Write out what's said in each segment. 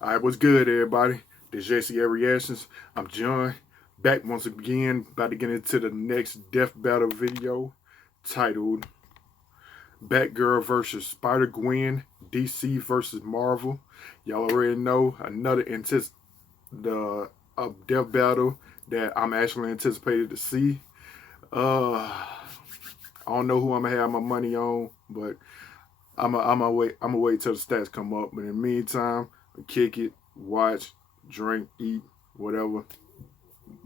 Alright, what's good, everybody? This J.C.A. Reactions. I'm John, back once again, about to get into the next death battle video titled Batgirl versus Spider-Gwen, DC versus Marvel. Y'all already know another death battle that I'm actually anticipated to see. I don't know who I'm gonna have my money on, but I'm gonna wait till the stats come up. But in the meantime, kick it, watch, drink, eat, whatever.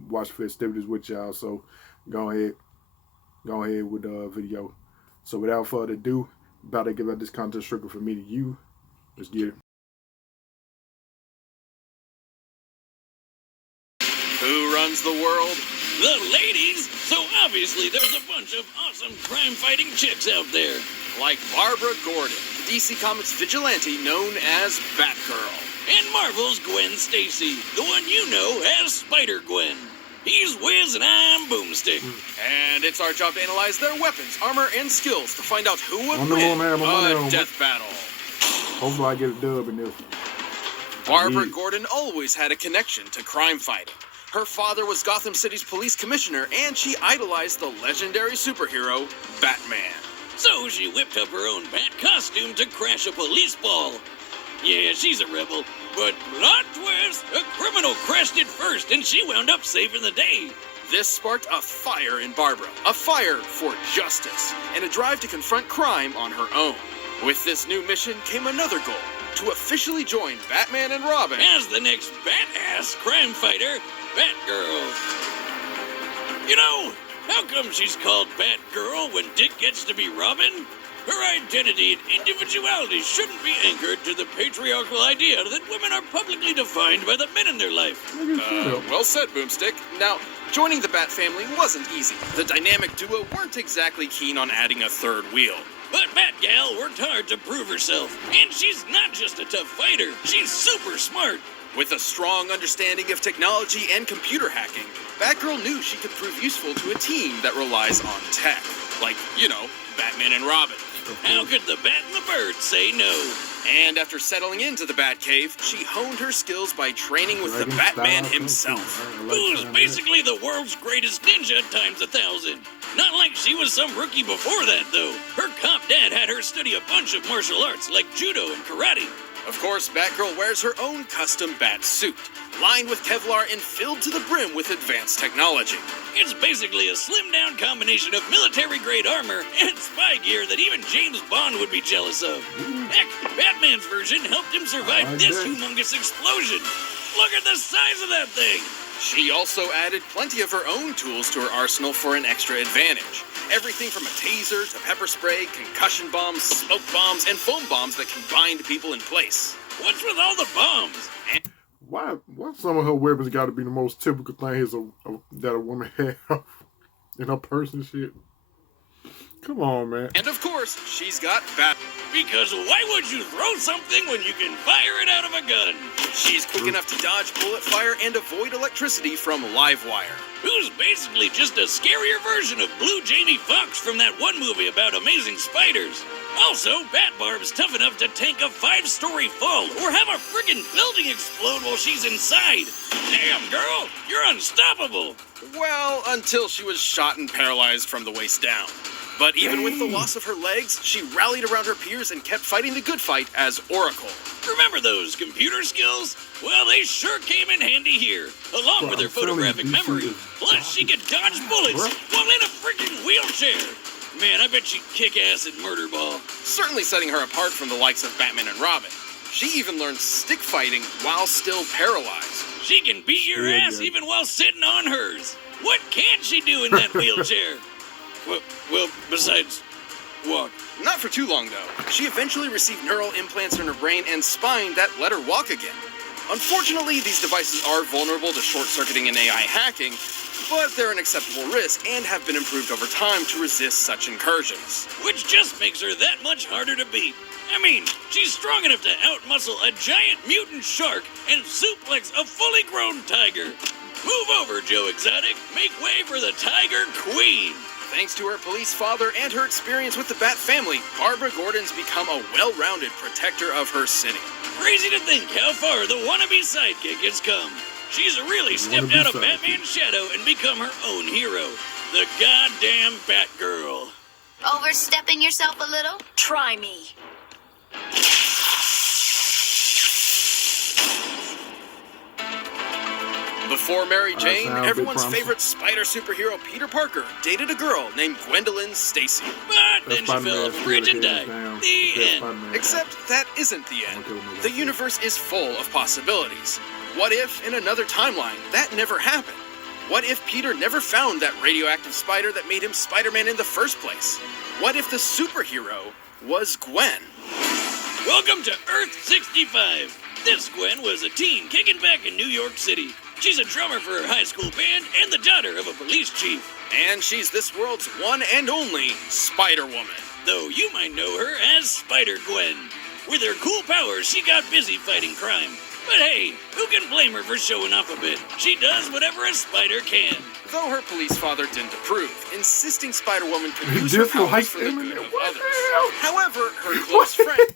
Watch festivities with y'all. So go ahead with the video. So without further ado, about to give out this content strictly for me to you. Let's get it. Who runs the world? The ladies! So obviously there's a bunch of awesome crime-fighting chicks out there. Like Barbara Gordon, the DC Comics vigilante known as Batgirl. And Marvel's Gwen Stacy, the one you know as Spider-Gwen. He's Wiz and I'm Boomstick. And it's our job to analyze their weapons, armor, and skills to find out who would win a death battle. Hopefully I get a dub in this. Barbara Gordon always had a connection to crime fighting. Her father was Gotham City's police commissioner, and she idolized the legendary superhero, Batman. So she whipped up her own bat costume to crash a police ball. Yeah, she's a rebel, but plot twist, a criminal crashed it first and she wound up saving the day. This sparked a fire in Barbara, a fire for justice, and a drive to confront crime on her own. With this new mission came another goal, to officially join Batman and Robin as the next badass crime fighter, Batgirl. You know, how come she's called Batgirl when Dick gets to be Robin? Her identity and individuality shouldn't be anchored to the patriarchal idea that women are publicly defined by the men in their life. Well said, Boomstick. Now, joining the Bat family wasn't easy. The dynamic duo weren't exactly keen on adding a third wheel. But Batgal worked hard to prove herself. And she's not just a tough fighter, she's super smart. With a strong understanding of technology and computer hacking, Batgirl knew she could prove useful to a team that relies on tech. Like, you know, Batman and Robin. How could the bat and the bird say no? And after settling into the Batcave, she honed her skills by training with the Batman himself. Who's basically the world's greatest ninja times 1,000. Not like she was some rookie before that, though. Her cop dad had her study a bunch of martial arts like judo and karate. Of course, Batgirl wears her own custom bat suit, lined with Kevlar and filled to the brim with advanced technology. It's basically a slimmed-down combination of military-grade armor and spy gear that even James Bond would be jealous of. Heck, Batman's version helped him survive this humongous explosion. Look at the size of that thing! She also added plenty of her own tools to her arsenal for an extra advantage. Everything from a taser to pepper spray, concussion bombs, smoke bombs, and foam bombs that can bind people in place. What's with all the bombs? Why some of her weapons got to be the most typical things that a woman have in her person shit? Come on, man. And of course, she's got Bat. Because why would you throw something when you can fire it out of a gun? She's quick enough to dodge bullet fire and avoid electricity from live wire. Who's basically just a scarier version of Blue Jamie Foxx from that one movie about amazing spiders. Also, Batbarb's tough enough to tank a 5-story fall or have a friggin' building explode while she's inside. Damn, girl, you're unstoppable. Well, until she was shot and paralyzed from the waist down. But even with the loss of her legs, she rallied around her peers and kept fighting the good fight as Oracle. Remember those computer skills? Well, they sure came in handy here, along with her photographic memory. Plus, she could dodge bullets while in a freaking wheelchair. Man, I bet she'd kick ass at Murder Ball. Certainly setting her apart from the likes of Batman and Robin. She even learned stick fighting while still paralyzed. She can beat your ass even while sitting on hers. What can't she do in that wheelchair? Well, besides walk. Not for too long, though. She eventually received neural implants in her brain and spine that let her walk again. Unfortunately, these devices are vulnerable to short-circuiting and AI hacking, but they're an acceptable risk and have been improved over time to resist such incursions. Which just makes her that much harder to beat. I mean, she's strong enough to outmuscle a giant mutant shark and suplex a fully grown tiger. Move over, Joe Exotic. Make way for the Tiger Queen. Thanks to her police father and her experience with the Bat family, Barbara Gordon's become a well-rounded protector of her city. Crazy to think how far the wannabe sidekick has come. She's really stepped out of Batman's shadow and become her own hero. The goddamn Batgirl. Overstepping yourself a little? Try me. Before Mary Jane, sound a bit everyone's promising. favorite spider superhero Peter Parker dated a girl named Gwendolyn Stacy. But then she fell off a bridge and died. The end. Except that isn't the end. The universe is full of possibilities. What if, in another timeline, that never happened? What if Peter never found that radioactive spider that made him Spider-Man in the first place? What if the superhero was Gwen? Welcome to Earth 65. This Gwen was a teen kicking back in New York City. She's a drummer for her high school band and the daughter of a police chief. And she's this world's one and only Spider-Woman. Though you might know her as Spider-Gwen. With her cool powers, she got busy fighting crime. But hey, who can blame her for showing off a bit? She does whatever a spider can. Though her police father didn't approve, insisting Spider-Woman could use her powers for the good of others. However, her close friend...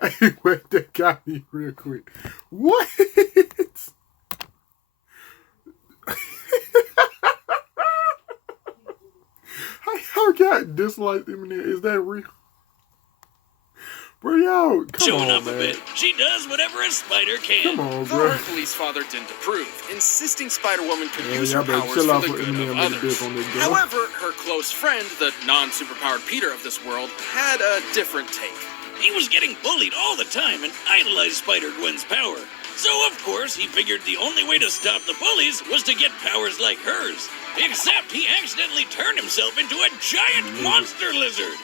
Hey, wait, that got me real quick. What? How got disliked Eminem? Is that real? Bro, yo, come Showing on, off man. a bit. She does whatever a spider can. Come on, Though bro. her police father didn't approve, insisting Spider-Woman could Yeah, use y'all her better powers chill for out the with good Eminem of and the others. dip on this girl. However, her close friend, the non-superpowered Peter of this world, had a different take. He was getting bullied all the time and idolized Spider-Gwen's power. So, of course, he figured the only way to stop the bullies was to get powers like hers. Except he accidentally turned himself into a giant monster lizard.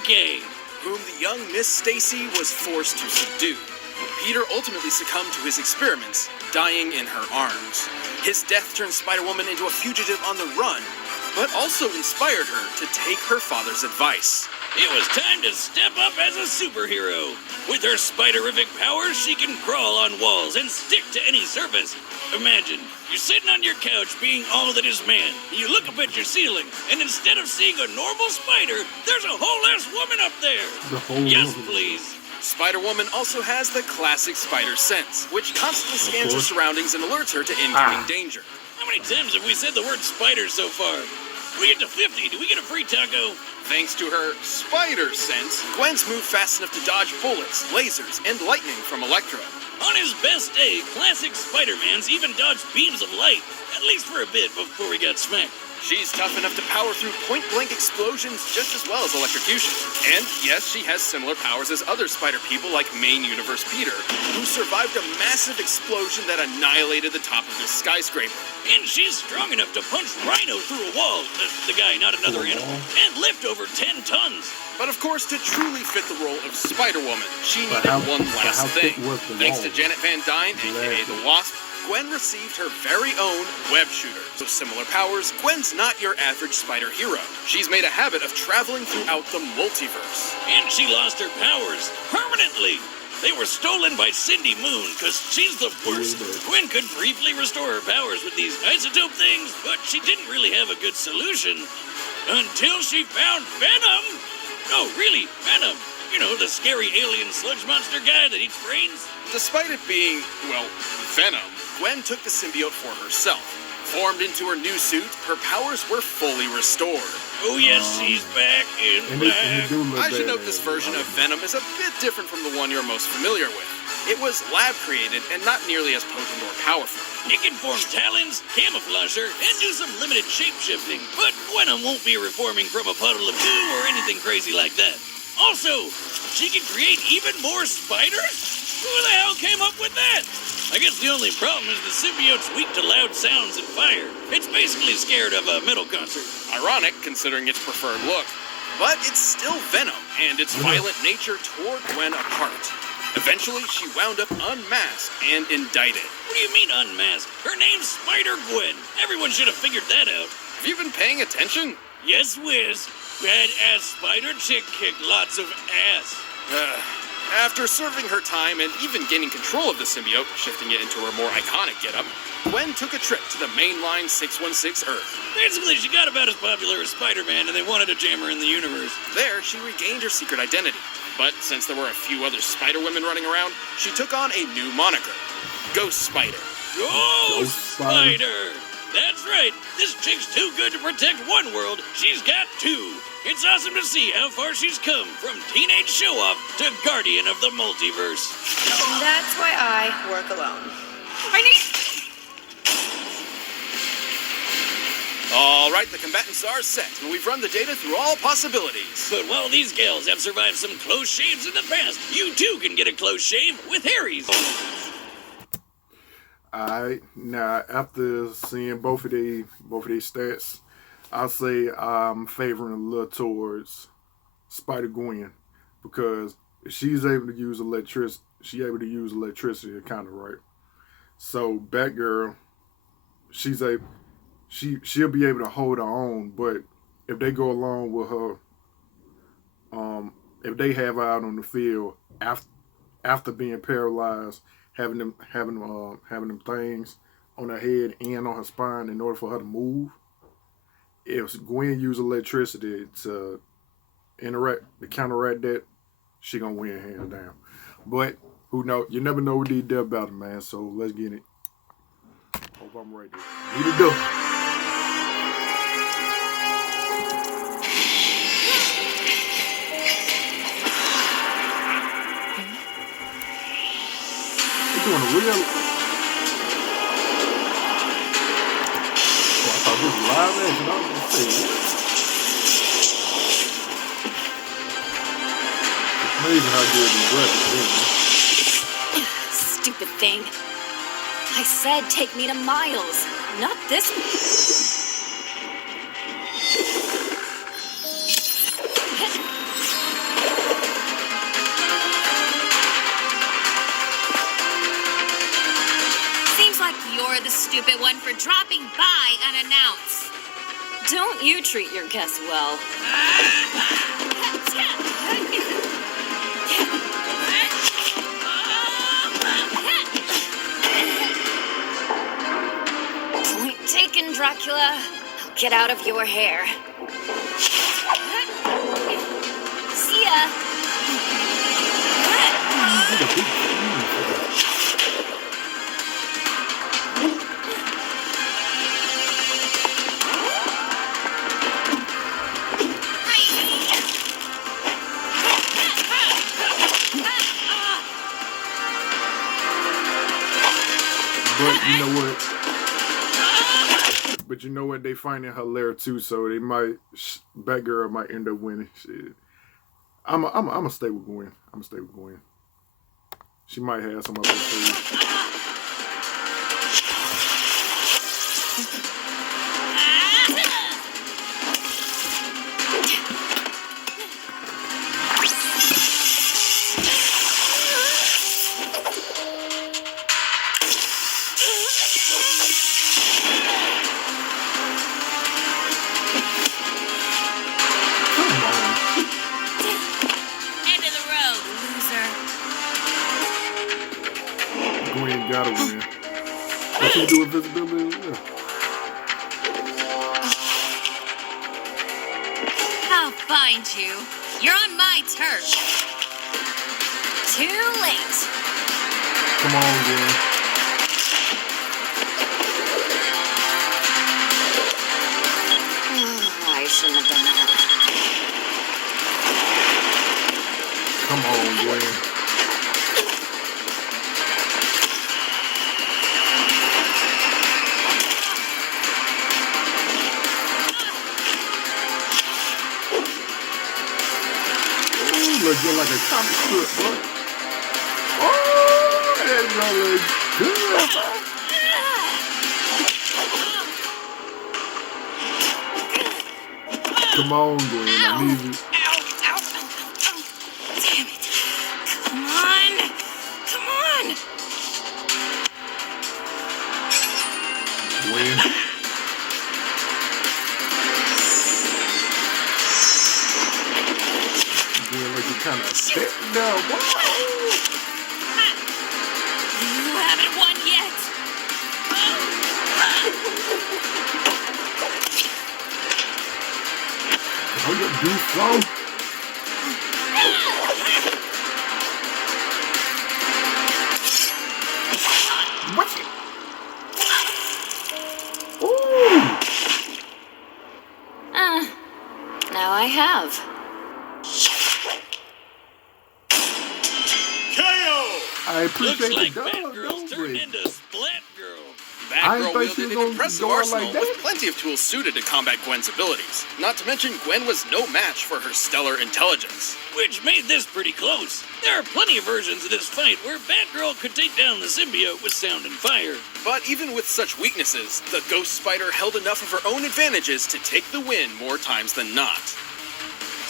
Okay. Whom the young Miss Stacy was forced to subdue. Peter ultimately succumbed to his experiments, dying in her arms. His death turned Spider-Woman into a fugitive on the run, but also inspired her to take her father's advice. It was time to step up as a superhero. With her spiderific powers, she can crawl on walls and stick to any surface. Imagine, you're sitting on your couch being all that is man. You look up at your ceiling, and instead of seeing a normal spider, there's a whole-ass woman up there. Yes, please. Spider-Woman also has the classic spider sense, which constantly scans her surroundings and alerts her to incoming danger. How many times have we said the word spider so far? We get to 50, do we get a free taco? Thanks to her spider sense, Gwen's move fast enough to dodge bullets, lasers, and lightning from Electro. On his best day, classic Spider-Mans even dodged beams of light, at least for a bit before he got smacked. She's tough enough to power through point-blank explosions just as well as electrocution. And yes, she has similar powers as other spider people like main universe Peter, who survived a massive explosion that annihilated the top of this skyscraper. And she's strong enough to punch Rhino through a wall, the guy, not another animal, and lift over 10 tons. But of course, to truly fit the role of Spider-Woman, she needed one last thing. Thanks to Janet Van Dyne, aka the Wasp, Gwen received her very own web shooter. With similar powers, Gwen's not your average spider hero. She's made a habit of traveling throughout the multiverse. And she lost her powers permanently. They were stolen by Cindy Moon, because she's the worst. Gwen could briefly restore her powers with these isotope things, but she didn't really have a good solution. Until she found Venom. No, really, Venom. You know, the scary alien sludge monster guy that eats brains. Despite it being, well, Venom, Gwen took the symbiote for herself. Formed into her new suit, her powers were fully restored. Oh yes, she's back in black. I should note this version of Venom is a bit different from the one you're most familiar with. It was lab-created and not nearly as potent or powerful. It can form talons, camouflage her, and do some limited shape-shifting. But Venom won't be reforming from a puddle of goo or anything crazy like that. Also, she can create even more spiders? Who the hell came up with that? I guess the only problem is the symbiote's weak to loud sounds and fire. It's basically scared of a metal concert. Ironic, considering its preferred look. But it's still Venom, and its violent nature tore Gwen apart. Eventually, she wound up unmasked and indicted. What do you mean unmasked? Her name's Spider-Gwen. Everyone should have figured that out. Have you been paying attention? Yes, whiz. Badass spider chick kicked lots of ass. After serving her time and even gaining control of the symbiote, shifting it into her more iconic getup, Gwen took a trip to the mainline 616 Earth. Basically, she got about as popular as Spider-Man, and they wanted to jam her in the universe. There, she regained her secret identity. But since there were a few other Spider-Women running around, she took on a new moniker, Ghost Spider. Ghost Spider! That's right. This chick's too good to protect one world. She's got two. It's awesome to see how far she's come from teenage show-off to guardian of the multiverse. And that's why I work alone. I need... All right, the combatants are set, and we've run the data through all possibilities. But while these gals have survived some close shaves in the past, you too can get a close shave with Harry's. Alright, now after seeing both of these stats, I'll say I'm favoring a little towards Spider-Gwen, because if she's able to use electricity, she'll be able to hold her own. But if they go along with her, if they have her out on the field after being paralyzed, having them things on her head and on her spine in order for her to move, if Gwen use electricity to counteract that, she gonna win hands down. But who knows? You never know what these death about, man. So let's get it. Hope I'm ready. Need to do. Doing a real. Oh, I thought this was live action. I was gonna say, it's amazing how good these graphics is. Stupid thing. I said take me to Miles, not this. You're the stupid one for dropping by unannounced. Don't you treat your guests well. Point taken, Dracula. I'll get out of your hair. See ya. But you know what? They finding her lair too, so they might. Batgirl might end up winning. Shit. I'm gonna stay with Gwen. She might have some other things. Gotta win. What you do with visibility as well? I'll find you. You're on my turf. Too late. Come on, Gwen. I shouldn't have done that. Come on, Gwen. Looking like a comic strip, bro. Oh, that's gonna look good, bro. Come on, Gwen. I need you. Ow. Damn it. Come on. Gwen. Like you kind of upset me. now, boy. You haven't won yet. Oh, you do so. What's it? Ooh. Now I have. I Looks appreciate like the dog. Batgirl's turned into Splatgirl. I Batgirl thought she wielded was an impressive gonna go out arsenal like that. with plenty of tools suited to combat Gwen's abilities. Not to mention, Gwen was no match for her stellar intelligence. Which made this pretty close. There are plenty of versions of this fight where Batgirl could take down the symbiote with sound and fire. But even with such weaknesses, the Ghost Spider held enough of her own advantages to take the win more times than not.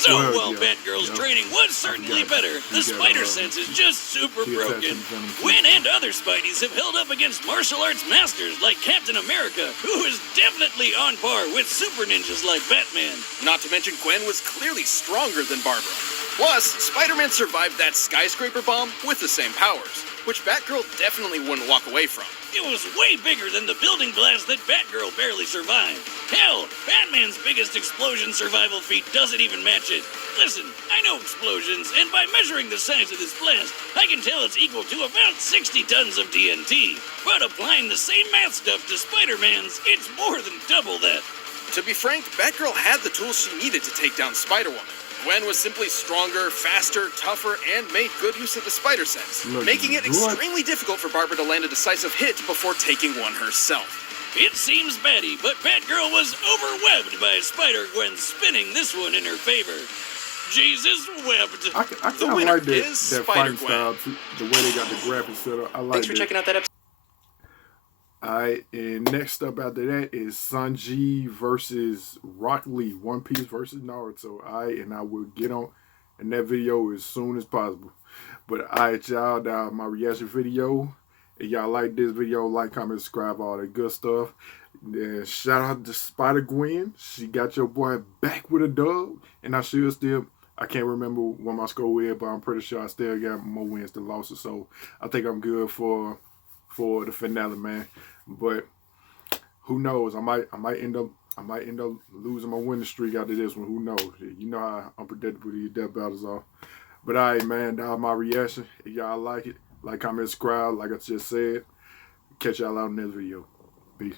So Well, while yeah, Batgirl's yeah. training was certainly better, the spider sense is just super broken. Gwen and other Spideys have held up against martial arts masters like Captain America, who is definitely on par with super ninjas like Batman. Not to mention, Gwen was clearly stronger than Barbara. Plus, Spider-Man survived that skyscraper bomb with the same powers, which Batgirl definitely wouldn't walk away from. It was way bigger than the building blast that Batgirl barely survived. Hell, Batman's biggest explosion survival feat doesn't even match it. Listen, I know explosions, and by measuring the size of this blast, I can tell it's equal to about 60 tons of TNT. But applying the same math stuff to Spider-Man's, it's more than double that. To be frank, Batgirl had the tools she needed to take down Spider-Woman. Gwen was simply stronger, faster, tougher, and made good use of the spider sense, making it extremely difficult for Barbara to land a decisive hit before taking one herself. It seems batty, but Batgirl was overwhelmed by Spider-Gwen spinning this one in her favor. Jesus webbed. I kind The of winner like that is fighting Spider-Gwen. style, too, the way they got the graphics set up. I like Thanks for that. checking out that episode. Alright, and next up after that is Sanji versus Rock Lee. One Piece versus Naruto. Alright, and I will get on in that video as soon as possible. But alright, y'all, that my reaction video. If y'all like this video, like, comment, subscribe, all that good stuff. And shout out to Spider-Gwen. She got your boy back with a dub. And I should still, I can't remember what my score is, but I'm pretty sure I still got more wins than losses. So I think I'm good for the finale, man. But who knows? I might end up losing my winning streak after this one. Who knows? You know how unpredictable these death battles are. But alright, man, that was my reaction. If y'all like it, like, comment, subscribe, like I just said. Catch y'all out in this video. Peace.